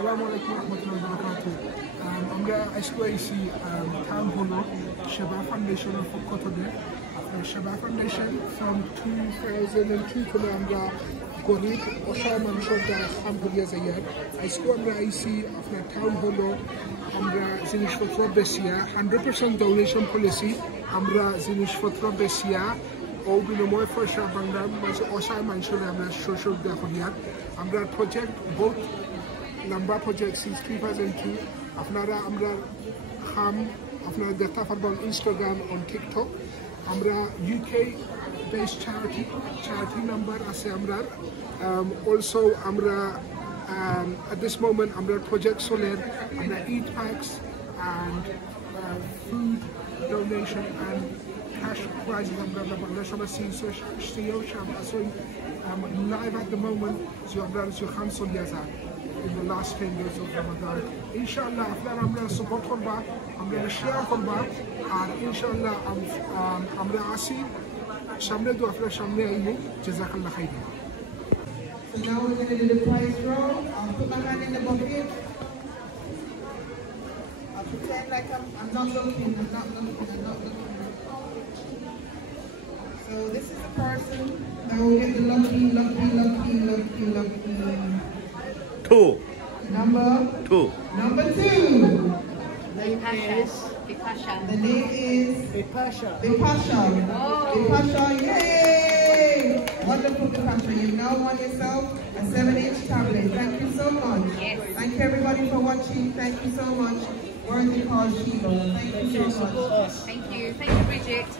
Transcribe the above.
Assalamu alaikum warahmatullahi wabarakatuh. আমরা আজকে আইছি কাম হলো সেবা ফাউন্ডেশনের পক্ষ থেকে। আপনার সেবা ফাউন্ডেশন ফ্রম 2002 থেকে আমরা গরিব অসহায় মানুষের দ্বারা কাম করিয়া যাই। আজকে আমরা আইছি আপনার টাউন হলো আমরা জিনিসপত্র বেচিয়া 100% ডোনেশন পলিসি। আমরা জিনিসপত্র বেচিয়া ও বিনিময় পয়সা বাংলার মাঝে অসহায় মানুষের আমরা সহযোগিতা করিয়া। আমরা প্রজেক্ট বহুত লম্বা প্রজেক্ট সিন্স 2002। আপনারা আমরা খাম আপনারা দেখতে পারবেন ইনস্টাগ্রাম অন টিকটক। আমরা UK বেসড চ্যারিটি নাম্বার আছে আমরা। অলসো আমরা at this moment আমরা প্রজেক্ট চলে আমরা eat packs and food donation and cash prizes আমরা বাংলাদেশ আমরা সিও আসুন live at the moment so আমরা খানসল দিয়েছা in the last 10 days of Ramadan. Inshallah আপনারা আমরা সাপোর্ট করবা, আমরা শেয়ার করবা, আর ইনশাআল্লাহ আমরা আসি সামনে তো আপনার সামনে আইব। জাযাকাল্লাহ খাইর। So now we're going to do the prize draw. I'll put my hand in the bucket. I'll pretend like I'm not looking. So this is the person that will get the lucky. Number 2. Number 2. Bipasha. The name is Bipasha. Bipasha, yay! Wonderful Bipasha. You now won yourself a 7-inch tablet. Thank you so much. Yes. Thank you everybody for watching. Thank you so much. Worthy cause Sheila. Thank you so much. Thank you, Bridget.